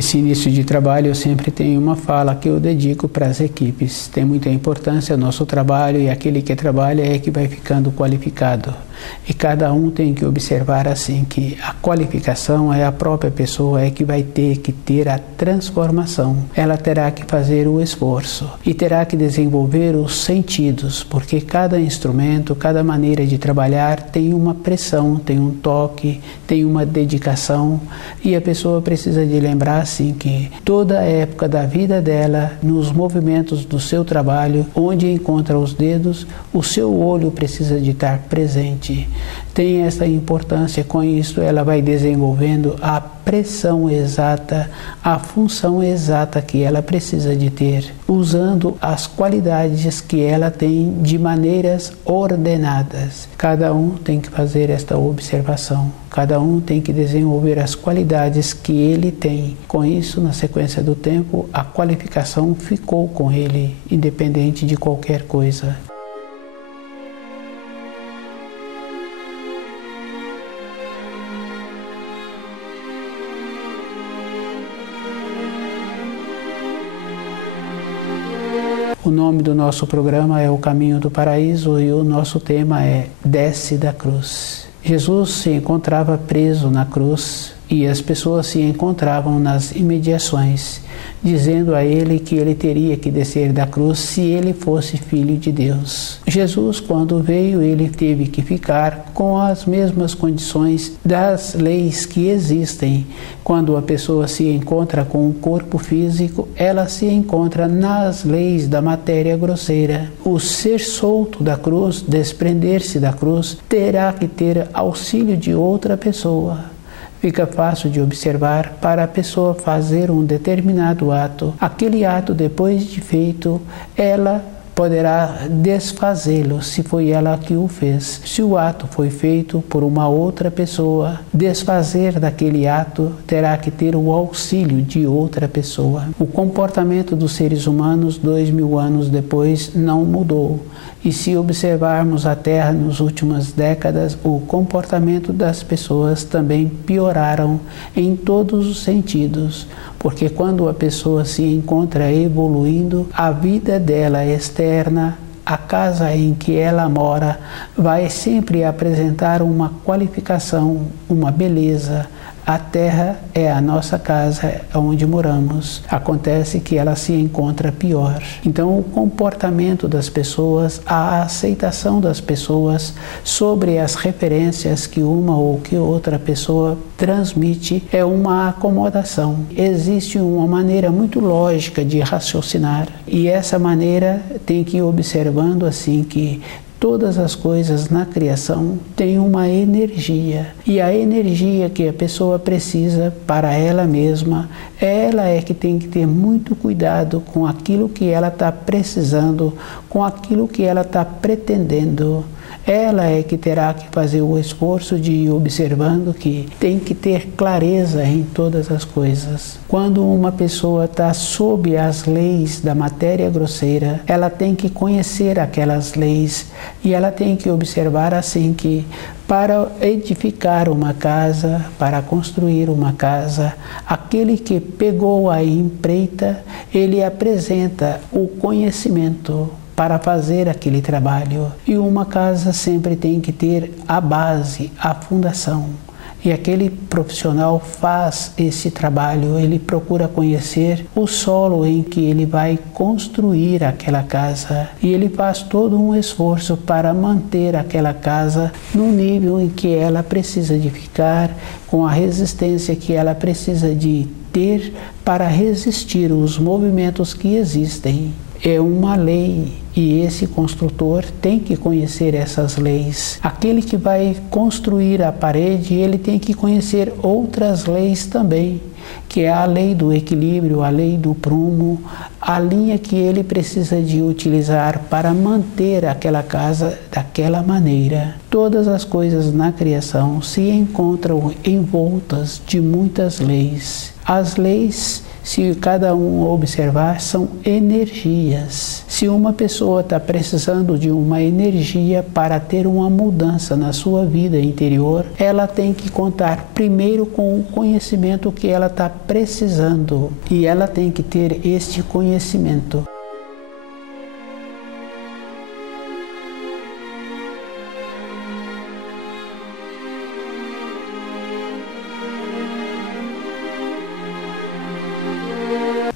Esse início de trabalho eu sempre tenho uma fala que eu dedico para as equipes. Tem muita importância o nosso trabalho e aquele que trabalha é que vai ficando qualificado. E cada um tem que observar assim que a qualificação é a própria pessoa é que vai ter que ter a transformação. Ela terá que fazer o esforço e terá que desenvolver os sentidos, porque cada instrumento, cada maneira de trabalhar tem uma pressão, tem um toque, tem uma dedicação e a pessoa precisa de lembrar assim que toda a época da vida dela, nos movimentos do seu trabalho, onde encontra os dedos, o seu olho precisa de estar presente. Tem essa importância, com isso ela vai desenvolvendo a pressão exata, a função exata que ela precisa de ter, usando as qualidades que ela tem de maneiras ordenadas. Cada um tem que fazer esta observação, cada um tem que desenvolver as qualidades que ele tem. Com isso, na sequência do tempo, a qualificação ficou com ele, independente de qualquer coisa. O nome do nosso programa é O Caminho do Paraíso e o nosso tema é Desce da Cruz. Jesus se encontrava preso na cruz e as pessoas se encontravam nas imediações, dizendo a ele que ele teria que descer da cruz se ele fosse filho de Deus. Jesus, quando veio, ele teve que ficar com as mesmas condições das leis que existem. Quando a pessoa se encontra com um corpo físico, ela se encontra nas leis da matéria grosseira. O ser solto da cruz, desprender-se da cruz, terá que ter auxílio de outra pessoa. Fica fácil de observar para a pessoa fazer um determinado ato. Aquele ato, depois de feito, ela poderá desfazê-lo se foi ela que o fez. Se o ato foi feito por uma outra pessoa, desfazer daquele ato terá que ter o auxílio de outra pessoa. O comportamento dos seres humanos 2000 anos depois não mudou. E se observarmos a Terra nas últimas décadas, o comportamento das pessoas também pioraram em todos os sentidos, porque quando a pessoa se encontra evoluindo, a vida dela externa, a casa em que ela mora, vai sempre apresentar uma qualificação, uma beleza. A terra é a nossa casa, onde moramos. Acontece que ela se encontra pior. Então, o comportamento das pessoas, a aceitação das pessoas sobre as referências que uma ou que outra pessoa transmite é uma acomodação. Existe uma maneira muito lógica de raciocinar e essa maneira tem que ir observando assim que todas as coisas na criação têm uma energia e a energia que a pessoa precisa para ela mesma, ela é que tem que ter muito cuidado com aquilo que ela está precisando, com aquilo que ela está pretendendo. Ela é que terá que fazer o esforço de ir observando que tem que ter clareza em todas as coisas. Quando uma pessoa está sob as leis da matéria grosseira, ela tem que conhecer aquelas leis e ela tem que observar assim que para edificar uma casa, para construir uma casa, aquele que pegou a empreita, ele apresenta o conhecimento para fazer aquele trabalho. E uma casa sempre tem que ter a base, a fundação. E aquele profissional faz esse trabalho, ele procura conhecer o solo em que ele vai construir aquela casa. E ele faz todo um esforço para manter aquela casa no nível em que ela precisa de ficar, com a resistência que ela precisa de ter para resistir aos movimentos que existem. É uma lei e esse construtor tem que conhecer essas leis. Aquele que vai construir a parede, ele tem que conhecer outras leis também, que é a lei do equilíbrio, a lei do prumo, a linha que ele precisa de utilizar para manter aquela casa daquela maneira. Todas as coisas na criação se encontram envoltas de muitas leis. As leis se cada um observar, são energias. Se uma pessoa está precisando de uma energia para ter uma mudança na sua vida interior, ela tem que contar primeiro com o conhecimento que ela está precisando. E ela tem que ter este conhecimento.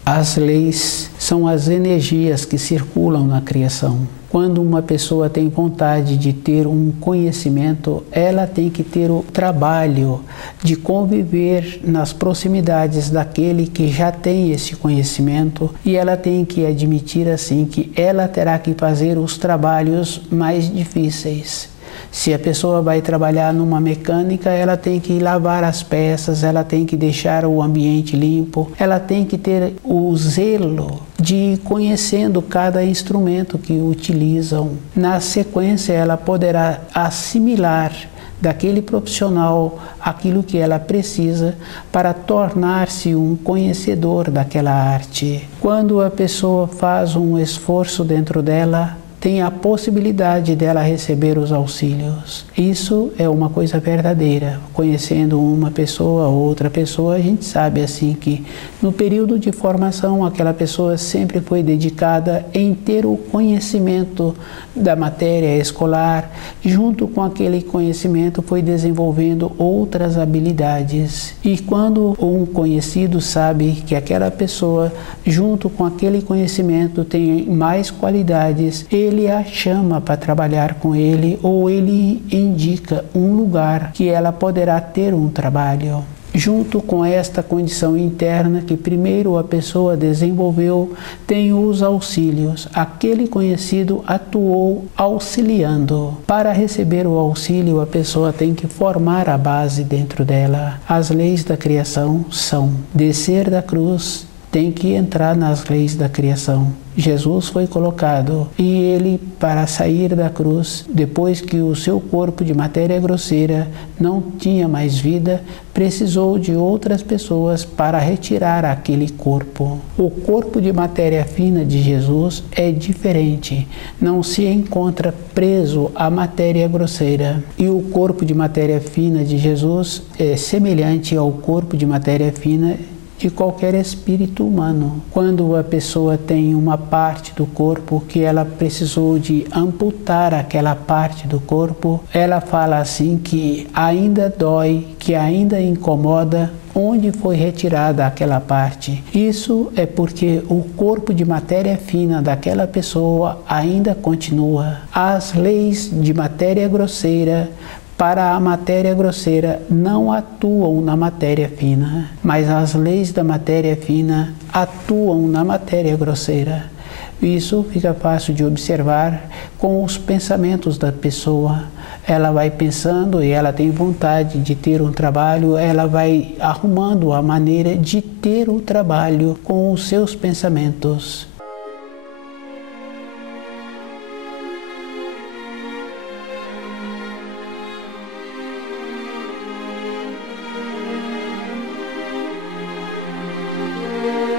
As leis são as energias que circulam na criação. Quando uma pessoa tem vontade de ter um conhecimento, ela tem que ter o trabalho de conviver nas proximidades daquele que já tem esse conhecimento, e ela tem que admitir assim que ela terá que fazer os trabalhos mais difíceis. Se a pessoa vai trabalhar numa mecânica, ela tem que lavar as peças, ela tem que deixar o ambiente limpo, ela tem que ter o zelo de ir conhecendo cada instrumento que utilizam. Na sequência, ela poderá assimilar daquele profissional aquilo que ela precisa para tornar-se um conhecedor daquela arte. Quando a pessoa faz um esforço dentro dela, tem a possibilidade dela receber os auxílios. Isso é uma coisa verdadeira. Conhecendo uma pessoa ou outra pessoa, a gente sabe assim que no período de formação aquela pessoa sempre foi dedicada em ter o conhecimento da matéria escolar, junto com aquele conhecimento foi desenvolvendo outras habilidades. E quando um conhecido sabe que aquela pessoa, junto com aquele conhecimento, tem mais qualidades, ele a chama para trabalhar com ele, ou ele indica um lugar que ela poderá ter um trabalho. Junto com esta condição interna que primeiro a pessoa desenvolveu, tem os auxílios. Aquele conhecido atuou auxiliando. Para receber o auxílio, a pessoa tem que formar a base dentro dela. As leis da criação são descer da cruz, tem que entrar nas leis da criação. Jesus foi colocado e ele, para sair da cruz, depois que o seu corpo de matéria grosseira não tinha mais vida, precisou de outras pessoas para retirar aquele corpo. O corpo de matéria fina de Jesus é diferente, não se encontra preso à matéria grosseira. E o corpo de matéria fina de Jesus é semelhante ao corpo de matéria fina de qualquer espírito humano. Quando a pessoa tem uma parte do corpo que ela precisou de amputar aquela parte do corpo, ela fala assim que ainda dói, que ainda incomoda onde foi retirada aquela parte. Isso é porque o corpo de matéria fina daquela pessoa ainda continua. As leis de matéria grosseira para a matéria grosseira não atuam na matéria fina, mas as leis da matéria fina atuam na matéria grosseira. Isso fica fácil de observar com os pensamentos da pessoa. Ela vai pensando e ela tem vontade de ter um trabalho, ela vai arrumando a maneira de ter o trabalho com os seus pensamentos.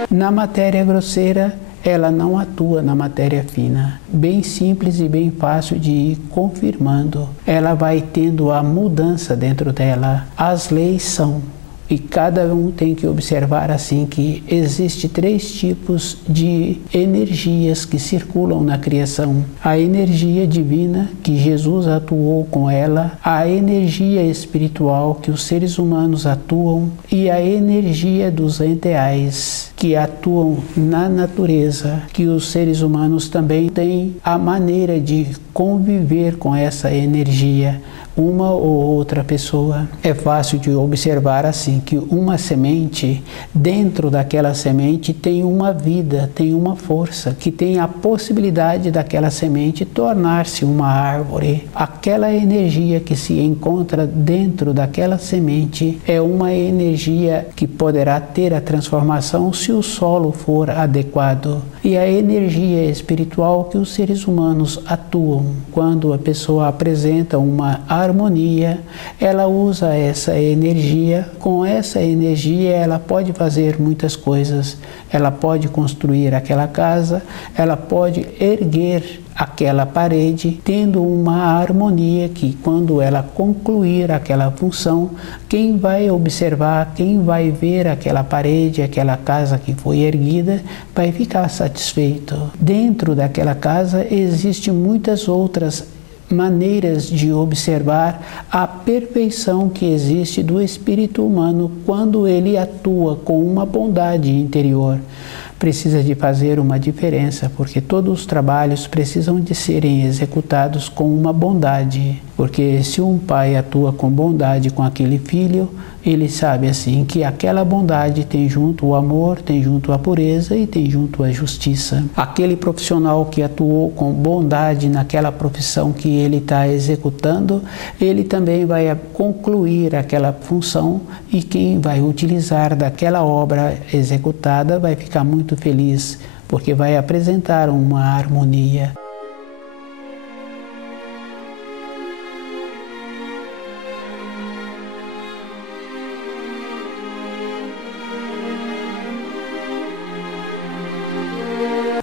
Na matéria grosseira, ela não atua na matéria fina. Bem simples e bem fácil de ir confirmando. Ela vai tendo a mudança dentro dela. As leis são, e cada um tem que observar assim que existe 3 tipos de energias que circulam na criação. A energia divina, que Jesus atuou com ela, a energia espiritual, que os seres humanos atuam, e a energia dos enteais, que atuam na natureza, que os seres humanos também têm a maneira de conviver com essa energia. Uma ou outra pessoa, é fácil de observar assim que uma semente, dentro daquela semente tem uma vida, tem uma força, que tem a possibilidade daquela semente tornar-se uma árvore. Aquela energia que se encontra dentro daquela semente é uma energia que poderá ter a transformação se o solo for adequado. E a energia espiritual que os seres humanos atuam quando a pessoa apresenta uma harmonia, ela usa essa energia. Com essa energia ela pode fazer muitas coisas. Ela pode construir aquela casa, ela pode erguer aquela parede, tendo uma harmonia que, quando ela concluir aquela função, quem vai observar, quem vai ver aquela parede, aquela casa que foi erguida, vai ficar satisfeito. Dentro daquela casa existem muitas outras maneiras de observar a perfeição que existe do espírito humano quando ele atua com uma bondade interior. Precisa de fazer uma diferença, porque todos os trabalhos precisam de serem executados com uma bondade, porque se um pai atua com bondade com aquele filho, ele sabe assim que aquela bondade tem junto o amor, tem junto a pureza e tem junto a justiça. Aquele profissional que atuou com bondade naquela profissão que ele está executando, ele também vai concluir aquela função, e quem vai utilizar daquela obra executada vai ficar muito feliz, porque vai apresentar uma harmonia.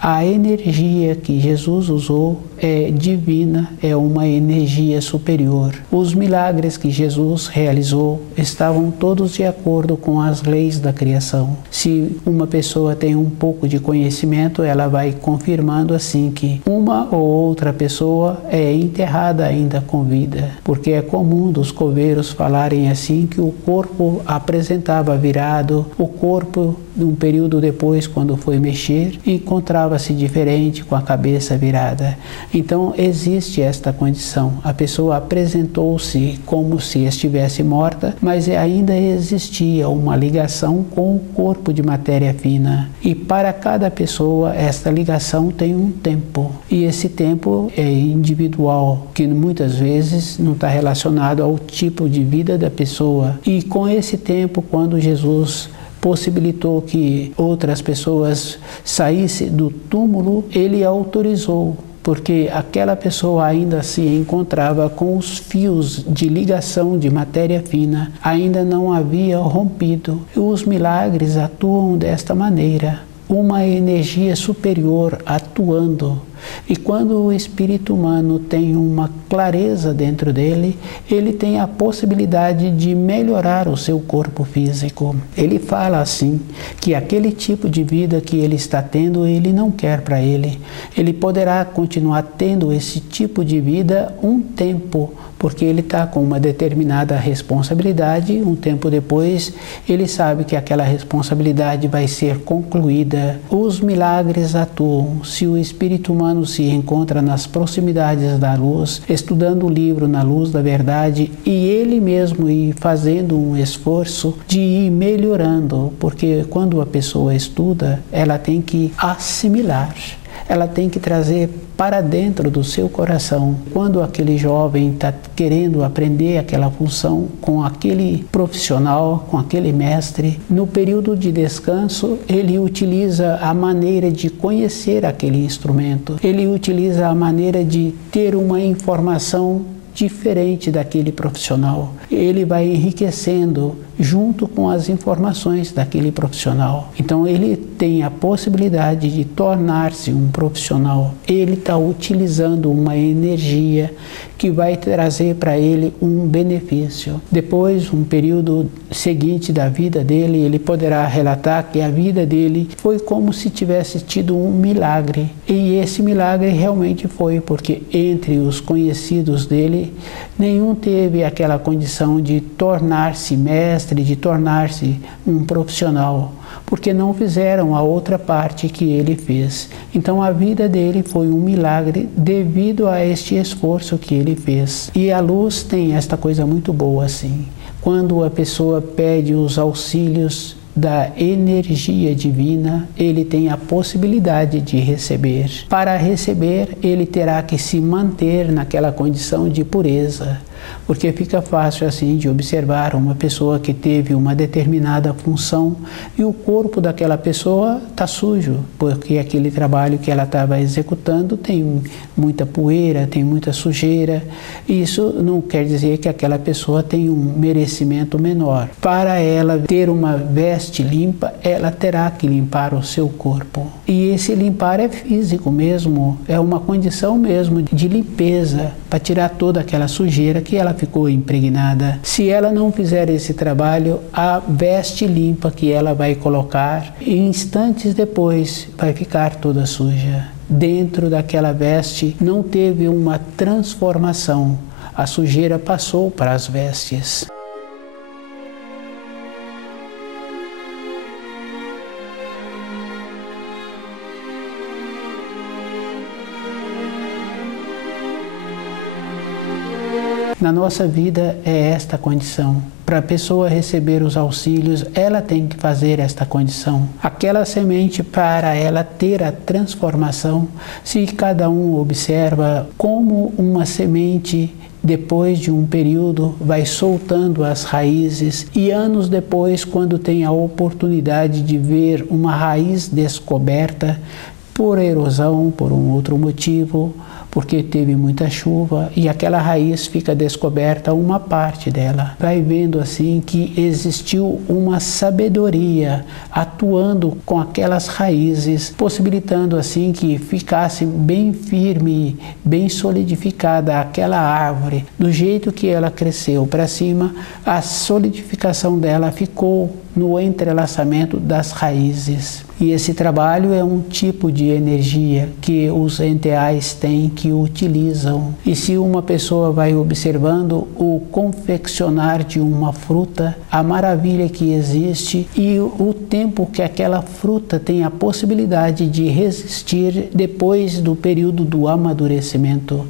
A energia que Jesus usou é divina, é uma energia superior. Os milagres que Jesus realizou estavam todos de acordo com as leis da criação. Se uma pessoa tem um pouco de conhecimento, ela vai confirmando assim que uma ou outra pessoa é enterrada ainda com vida, porque é comum dos coveiros falarem assim que o corpo apresentava virado, o corpo, um período depois, quando foi mexer, encontrava-se diferente, com a cabeça virada. Então existe esta condição. A pessoa apresentou-se como se estivesse morta, mas ainda existia uma ligação com o corpo de matéria fina. E para cada pessoa esta ligação tem um tempo. E esse tempo é individual, que muitas vezes não está relacionado ao tipo de vida da pessoa. E com esse tempo, quando Jesus possibilitou que outras pessoas saíssem do túmulo, ele autorizou, porque aquela pessoa ainda se encontrava com os fios de ligação de matéria fina, ainda não havia rompido. E os milagres atuam desta maneira, uma energia superior atuando. E quando o espírito humano tem uma clareza dentro dele, ele tem a possibilidade de melhorar o seu corpo físico. Ele fala assim, que aquele tipo de vida que ele está tendo, ele não quer para ele. Ele poderá continuar tendo esse tipo de vida um tempo, porque ele está com uma determinada responsabilidade. Um tempo depois, ele sabe que aquela responsabilidade vai ser concluída. Os milagres atuam. Se o espírito humano se encontra nas proximidades da luz, estudando o livro na luz da verdade, e ele mesmo ir fazendo um esforço de ir melhorando, porque quando a pessoa estuda, ela tem que assimilar. Ela tem que trazer para dentro do seu coração. Quando aquele jovem está querendo aprender aquela função com aquele profissional, com aquele mestre, no período de descanso, ele utiliza a maneira de conhecer aquele instrumento. Ele utiliza a maneira de ter uma informação diferente daquele profissional. Ele vai enriquecendo junto com as informações daquele profissional. Então ele tem a possibilidade de tornar-se um profissional. Ele está utilizando uma energia que vai trazer para ele um benefício. Depois, um período seguinte da vida dele, ele poderá relatar que a vida dele foi como se tivesse tido um milagre. E esse milagre realmente foi, porque entre os conhecidos dele, nenhum teve aquela condição de tornar-se mestre, de tornar-se um profissional, porque não fizeram a outra parte que ele fez. Então a vida dele foi um milagre devido a este esforço que ele fez. E a luz tem esta coisa muito boa assim. Quando a pessoa pede os auxílios da energia divina, ele tem a possibilidade de receber. Para receber, ele terá que se manter naquela condição de pureza, porque fica fácil assim de observar uma pessoa que teve uma determinada função e o corpo daquela pessoa está sujo, porque aquele trabalho que ela estava executando tem muita poeira, tem muita sujeira. Isso não quer dizer que aquela pessoa tem um merecimento menor. Para ela ter uma veste limpa, ela terá que limpar o seu corpo. E esse limpar é físico mesmo, é uma condição mesmo de limpeza, para tirar toda aquela sujeira que ela ficou impregnada. Se ela não fizer esse trabalho, a veste limpa que ela vai colocar, instantes depois vai ficar toda suja. Dentro daquela veste não teve uma transformação, a sujeira passou para as vestes. Na nossa vida é esta condição. Para a pessoa receber os auxílios, ela tem que fazer esta condição. Aquela semente, para ela ter a transformação, se cada um observa como uma semente, depois de um período, vai soltando as raízes e anos depois, quando tem a oportunidade de ver uma raiz descoberta por erosão, por um outro motivo, porque teve muita chuva e aquela raiz fica descoberta uma parte dela. Vai vendo assim que existiu uma sabedoria atuando com aquelas raízes, possibilitando assim que ficasse bem firme, bem solidificada aquela árvore. Do jeito que ela cresceu para cima, a solidificação dela ficou no entrelaçamento das raízes. E esse trabalho é um tipo de energia que os enteais têm, que utilizam. E se uma pessoa vai observando o confeccionar de uma fruta, a maravilha que existe e o tempo que aquela fruta tem a possibilidade de resistir depois do período do amadurecimento,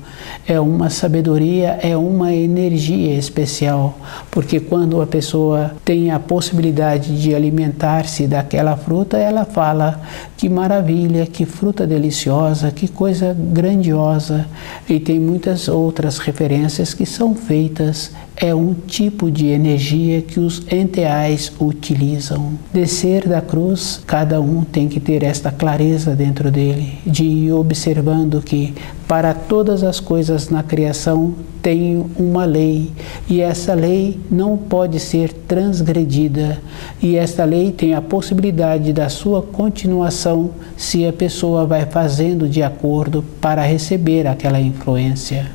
é uma sabedoria, é uma energia especial, porque quando a pessoa tem a possibilidade de alimentar-se daquela fruta, ela fala: que maravilha, que fruta deliciosa, que coisa grandiosa. E tem muitas outras referências que são feitas. É um tipo de energia que os enteais utilizam. Descer da cruz, cada um tem que ter esta clareza dentro dele, de ir observando que para todas as coisas na criação tem uma lei, e essa lei não pode ser transgredida, e esta lei tem a possibilidade da sua continuação se a pessoa vai fazendo de acordo para receber aquela influência.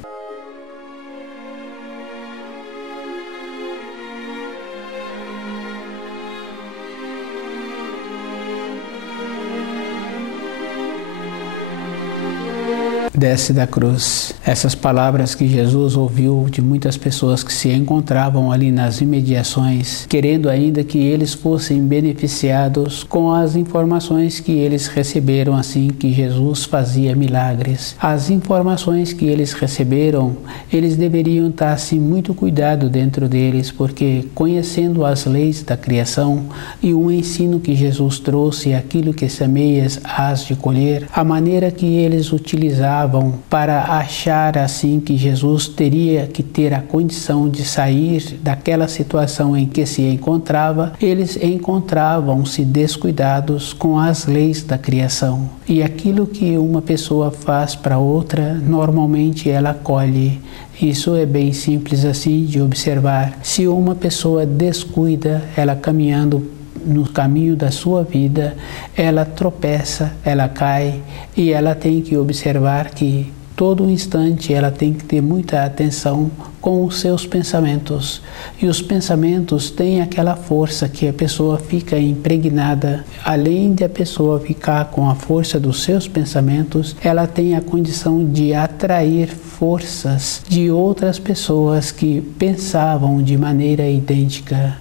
Desce da cruz. Essas palavras que Jesus ouviu de muitas pessoas que se encontravam ali nas imediações, querendo ainda que eles fossem beneficiados com as informações que eles receberam assim que Jesus fazia milagres. As informações que eles receberam, eles deveriam estar assim muito cuidado dentro deles, porque conhecendo as leis da criação e o ensino que Jesus trouxe, aquilo que semeias hás de colher, a maneira que eles utilizavam para achar assim que Jesus teria que ter a condição de sair daquela situação em que se encontrava, eles encontravam-se descuidados com as leis da criação. E aquilo que uma pessoa faz para outra, normalmente ela colhe. Isso é bem simples assim de observar. Se uma pessoa descuida, ela caminhando no caminho da sua vida, ela tropeça, ela cai, e ela tem que observar que todo instante ela tem que ter muita atenção com os seus pensamentos. E os pensamentos têm aquela força que a pessoa fica impregnada. Além de a pessoa ficar com a força dos seus pensamentos, ela tem a condição de atrair forças de outras pessoas que pensavam de maneira idêntica.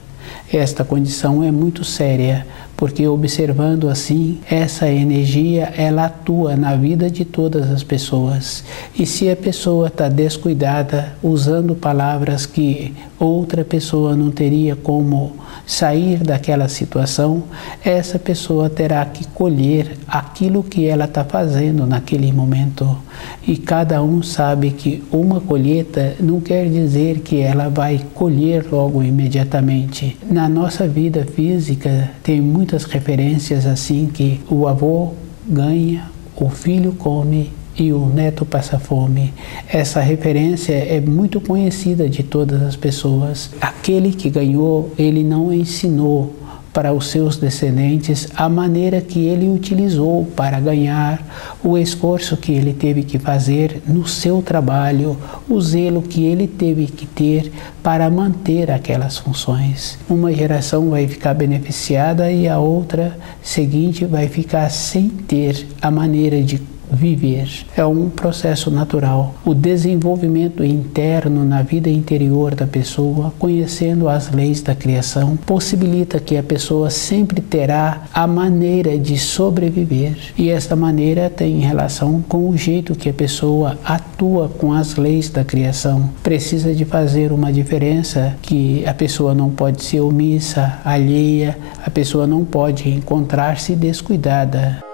Esta condição é muito séria, porque observando assim, essa energia ela atua na vida de todas as pessoas. E se a pessoa está descuidada, usando palavras que outra pessoa não teria como sair daquela situação, essa pessoa terá que colher aquilo que ela está fazendo naquele momento. E cada um sabe que uma colheita não quer dizer que ela vai colher logo imediatamente. Na nossa vida física tem muitas referências assim que o avô ganha, o filho come e o neto passa fome. Essa referência é muito conhecida de todas as pessoas. Aquele que ganhou, ele não ensinou para os seus descendentes a maneira que ele utilizou para ganhar, o esforço que ele teve que fazer no seu trabalho, o zelo que ele teve que ter para manter aquelas funções. Uma geração vai ficar beneficiada e a outra seguinte vai ficar sem ter a maneira de viver. É um processo natural. O desenvolvimento interno na vida interior da pessoa, conhecendo as leis da criação, possibilita que a pessoa sempre terá a maneira de sobreviver. E esta maneira tem relação com o jeito que a pessoa atua com as leis da criação. Precisa de fazer uma diferença, que a pessoa não pode ser omissa, alheia, a pessoa não pode encontrar-se descuidada.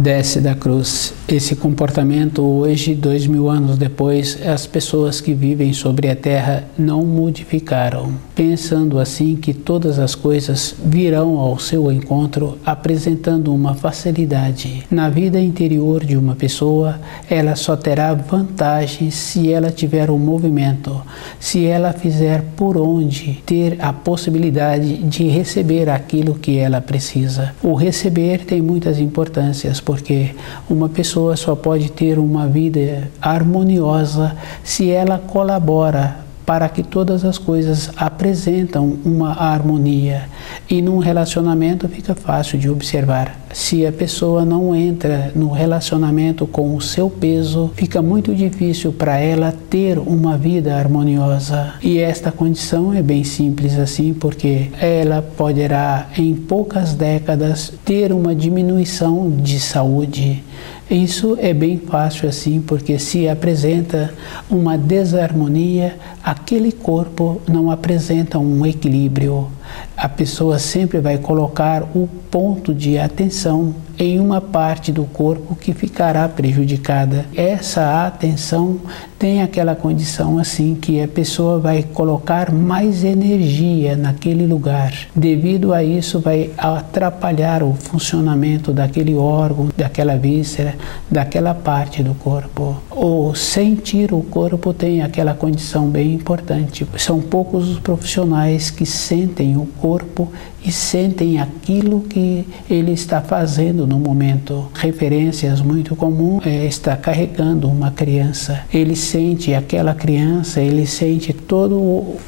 Desce da cruz. Esse comportamento hoje, 2000 anos depois, as pessoas que vivem sobre a terra não modificaram, pensando assim que todas as coisas virão ao seu encontro, apresentando uma facilidade. Na vida interior de uma pessoa, ela só terá vantagem se ela tiver um movimento, se ela fizer por onde ter a possibilidade de receber aquilo que ela precisa. O receber tem muitas importâncias, porque uma pessoa só pode ter uma vida harmoniosa se ela colabora para que todas as coisas apresentam uma harmonia. E num relacionamento fica fácil de observar. Se a pessoa não entra no relacionamento com o seu peso, fica muito difícil para ela ter uma vida harmoniosa. E esta condição é bem simples assim, porque ela poderá, em poucas décadas, ter uma diminuição de saúde. Isso é bem fácil assim, porque se apresenta uma desarmonia, aquele corpo não apresenta um equilíbrio. A pessoa sempre vai colocar o ponto de atenção em uma parte do corpo que ficará prejudicada. Essa atenção tem aquela condição assim que a pessoa vai colocar mais energia naquele lugar. Devido a isso, vai atrapalhar o funcionamento daquele órgão, daquela víscera, daquela parte do corpo. O sentir o corpo tem aquela condição bem importante. São poucos os profissionais que sentem o corpo e sentem aquilo que ele está fazendo no momento. Referências muito comuns é estar carregando uma criança. Ele sente aquela criança, ele sente todo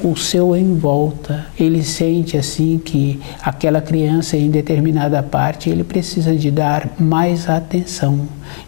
o seu em volta. Ele sente assim que aquela criança em determinada parte ele precisa de dar mais atenção.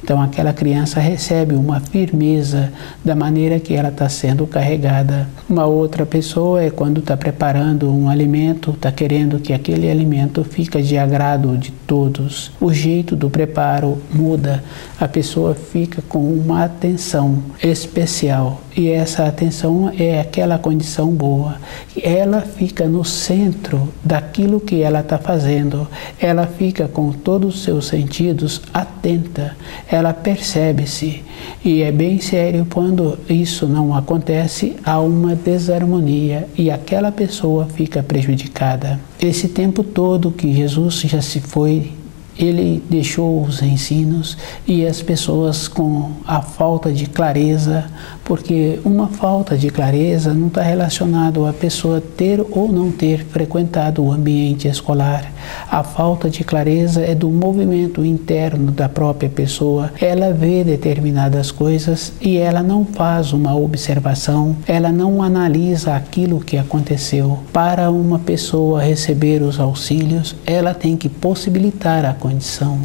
Então aquela criança recebe uma firmeza da maneira que ela está sendo carregada. Uma outra pessoa é quando está preparando um alimento, está querendo que aquele alimento fique de agrado de todos. O jeito do preparo muda, a pessoa fica com uma atenção especial. E essa atenção é aquela condição boa. Ela fica no centro daquilo que ela está fazendo. Ela fica com todos os seus sentidos atenta. Ela percebe-se. E é bem sério quando isso não acontece, há uma desarmonia e aquela pessoa fica prejudicada. Esse tempo todo que Jesus já se foi, ele deixou os ensinos e as pessoas com a falta de clareza, porque uma falta de clareza não está relacionado a pessoa ter ou não ter frequentado o ambiente escolar. A falta de clareza é do movimento interno da própria pessoa. Ela vê determinadas coisas e ela não faz uma observação, ela não analisa aquilo que aconteceu. Para uma pessoa receber os auxílios, ela tem que possibilitar a condição.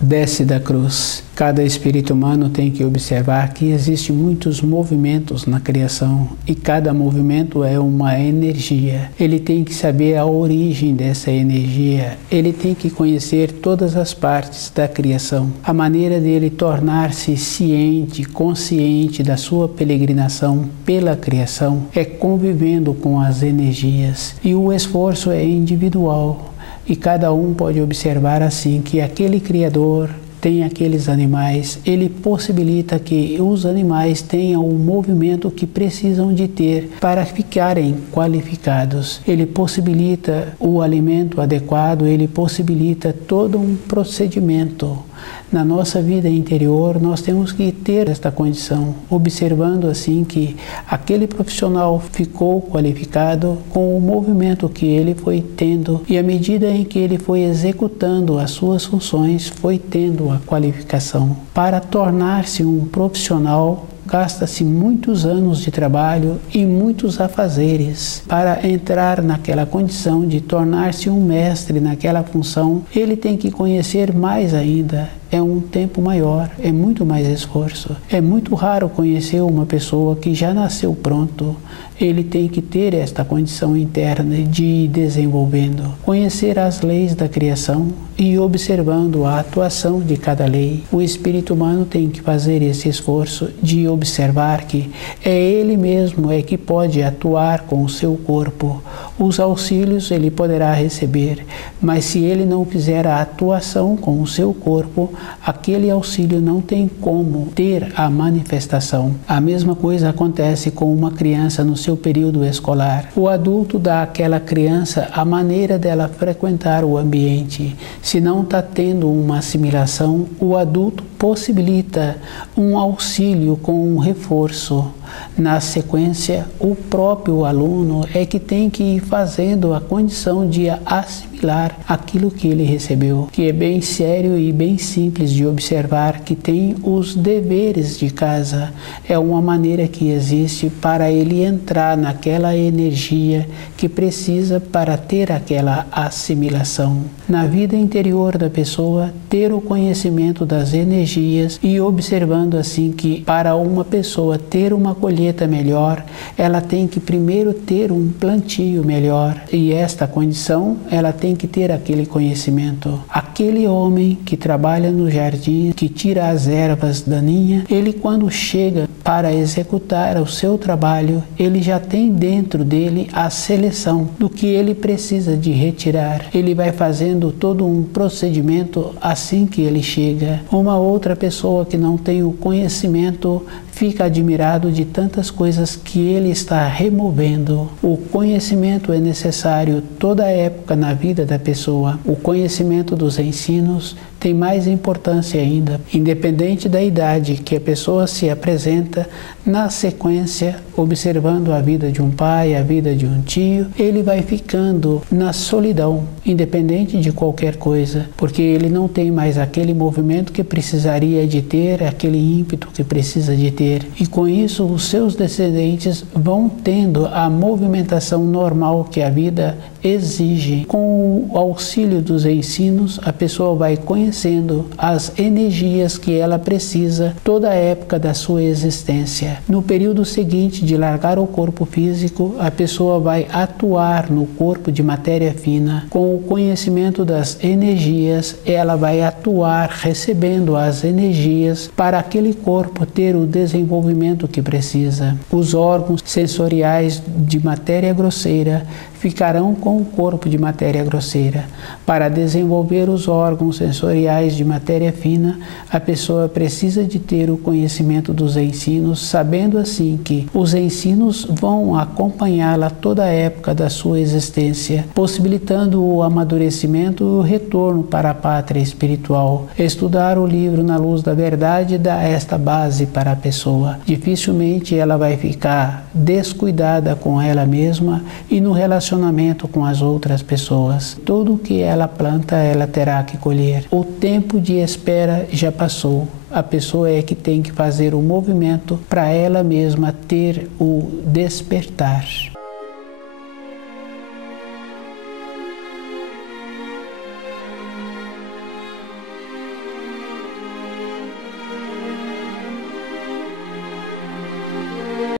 desce da cruz. Cada espírito humano tem que observar que existem muitos movimentos na criação e cada movimento é uma energia. Ele tem que saber a origem dessa energia, ele tem que conhecer todas as partes da criação. A maneira dele tornar-se ciente, consciente da sua peregrinação pela criação é convivendo com as energias e o esforço é individual e cada um pode observar assim que aquele Criador tem aqueles animais, ele possibilita que os animais tenham o movimento que precisam de ter para ficarem qualificados. Ele possibilita o alimento adequado, ele possibilita todo um procedimento. Na nossa vida interior, nós temos que ter esta condição, observando assim que aquele profissional ficou qualificado com o movimento que ele foi tendo e à medida em que ele foi executando as suas funções, foi tendo a qualificação. Para tornar-se um profissional, gasta-se muitos anos de trabalho e muitos afazeres. Para entrar naquela condição de tornar-se um mestre naquela função, ele tem que conhecer mais ainda. É um tempo maior, é muito mais esforço. É muito raro conhecer uma pessoa que já nasceu pronto. Ele tem que ter esta condição interna de ir desenvolvendo. Conhecer as leis da criação e observando a atuação de cada lei. O espírito humano tem que fazer esse esforço de observar que é ele mesmo que pode atuar com o seu corpo. Os auxílios ele poderá receber, mas se ele não fizer a atuação com o seu corpo, aquele auxílio não tem como ter a manifestação. A mesma coisa acontece com uma criança no seu período escolar. O adulto dá àquela criança a maneira dela frequentar o ambiente. Se não está tendo uma assimilação, o adulto possibilita um auxílio com um reforço. Na sequência, o próprio aluno é que tem que ir fazendo a condição de assimilar aquilo que ele recebeu, que é bem sério e bem simples de observar que tem os deveres de casa. É uma maneira que existe para ele entrar naquela energia que precisa para ter aquela assimilação. Na vida interior da pessoa, ter o conhecimento das energias e observando assim que para uma pessoa ter uma colheita melhor, ela tem que primeiro ter um plantio melhor e esta condição ela tem que ter aquele conhecimento. Aquele homem que trabalha no jardim, que tira as ervas daninhas, ele quando chega para executar o seu trabalho, ele já tem dentro dele a seleção do que ele precisa de retirar. Ele vai fazendo todo um procedimento assim que ele chega. Uma outra pessoa que não tem o conhecimento fica admirado de tantas coisas que ele está removendo. O conhecimento é necessário toda época na vida da pessoa. O conhecimento dos ensinos tem mais importância ainda, independente da idade que a pessoa se apresenta, na sequência, observando a vida de um pai, a vida de um tio, ele vai ficando na solidão, independente de qualquer coisa, porque ele não tem mais aquele movimento que precisaria de ter, aquele ímpeto que precisa de ter. E com isso, os seus descendentes vão tendo a movimentação normal que a vida exige. Com o auxílio dos ensinos, a pessoa vai conhecendo as energias que ela precisa toda a época da sua existência. No período seguinte de largar o corpo físico, a pessoa vai atuar no corpo de matéria fina. Com o conhecimento das energias, ela vai atuar recebendo as energias para aquele corpo ter o desenvolvimento que precisa. Os órgãos sensoriais de matéria grosseira ficarão com o corpo de matéria grosseira. Para desenvolver os órgãos sensoriais de matéria fina, a pessoa precisa de ter o conhecimento dos ensinos, sabendo assim que os ensinos vão acompanhá-la toda a época da sua existência, possibilitando o amadurecimento e o retorno para a pátria espiritual. Estudar o livro Na Luz da Verdade dá esta base para a pessoa. Dificilmente ela vai ficar descuidada com ela mesma e no relacionamento com as outras pessoas. Tudo que ela planta, ela terá que colher. O tempo de espera já passou. A pessoa é que tem que fazer o movimento para ela mesma ter o despertar.